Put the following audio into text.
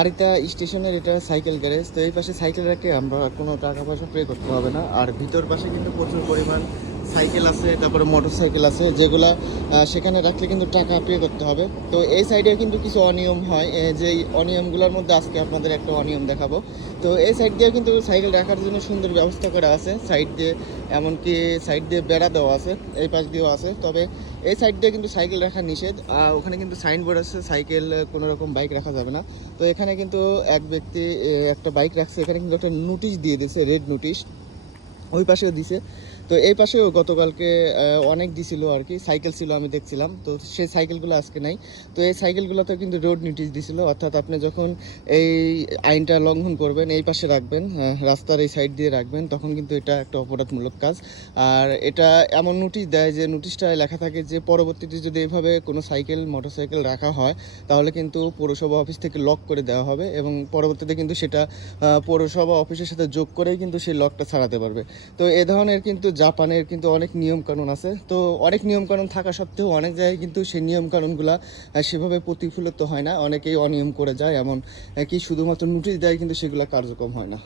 আরিতা স্টেশনের এটা cycle garage. তো এই পাশে সাইকেল রাখে আমরা কোনো টাকা পয়সা পে করতে হবে না। আর ভিতর পাশে কিন্তু প্রচুর পরিমাণ সাইকেল আছে, তারপরে মোটর সাইকেল আছে, যেগুলা সেখানে রাখলে কিন্তু টাকা পে করতে হবে। তো এই সাইডে কিন্তু কিছু অনিয়ম হয়, যে অনিয়মগুলোর মধ্যে আজকে আপনাদের একটা অনিয়ম দেখাবো। তো এই সাইড দিয়ে কিন্তু সাইকেল রাখার জন্য সুন্দর ব্যবস্থা করা আছে, সাইড দিয়ে এমনকি সাইড দিয়ে বেড়া দেওয়া আছে, এই পাশ দিয়েও আছে। তবে এই সাইড দিয়ে কিন্তু সাইকেল রাখা নিষেধ। ওখানে কিন্তু সাইনবোর্ড আছে, সাইকেল কোনো রকম বাইক রাখা যাবে না। তো এখানে কিন্তু এক ব্যক্তি একটা বাইক রাখছে, এখানে কিন্তু একটা নোটিশ দিয়ে দিয়েছে, রেড নোটিশ। ওই পাশেও দিছে। তো এই পাশেও গতকালকে অনেক দিছিল আর কি, সাইকেল ছিল আমি দেখছিলাম। তো সেই সাইকেলগুলো আজকে নাই। তো এই সাইকেলগুলোতে কিন্তু রোড নোটিশ দিছিল, অর্থাৎ আপনি যখন এই আইনটা লঙ্ঘন করবেন, এই পাশে রাখবেন, রাস্তার এই সাইড দিয়ে রাখবেন, তখন কিন্তু এটা একটা অপরাধমূলক কাজ। আর এটা এমন নোটিশ দেয় যে নোটিশটায় লেখা থাকে যে পরবর্তীতে যদি এইভাবে কোনো সাইকেল মোটরসাইকেল রাখা হয় তাহলে কিন্তু পৌরসভা অফিস থেকে লক করে দেওয়া হবে, এবং পরবর্তীতে কিন্তু সেটা পৌরসভা অফিসের সাথে যোগ করেই কিন্তু সেই লকটা ছাড়াতে পারবে। তো এ ধরনের কিন্তু জাপানের কিন্তু অনেক নিয়মকানুন আছে। তো অনেক নিয়মকানুন থাকা সত্ত্বেও অনেক জায়গায় কিন্তু সেই নিয়মকানুনগুলো সেভাবে প্রতিফলিত হয় না, অনেকেই অনিয়ম করে যায়, এমন কি শুধুমাত্র নোটিশ দেয় কিন্তু সেগুলো কার্যক্রম হয় না।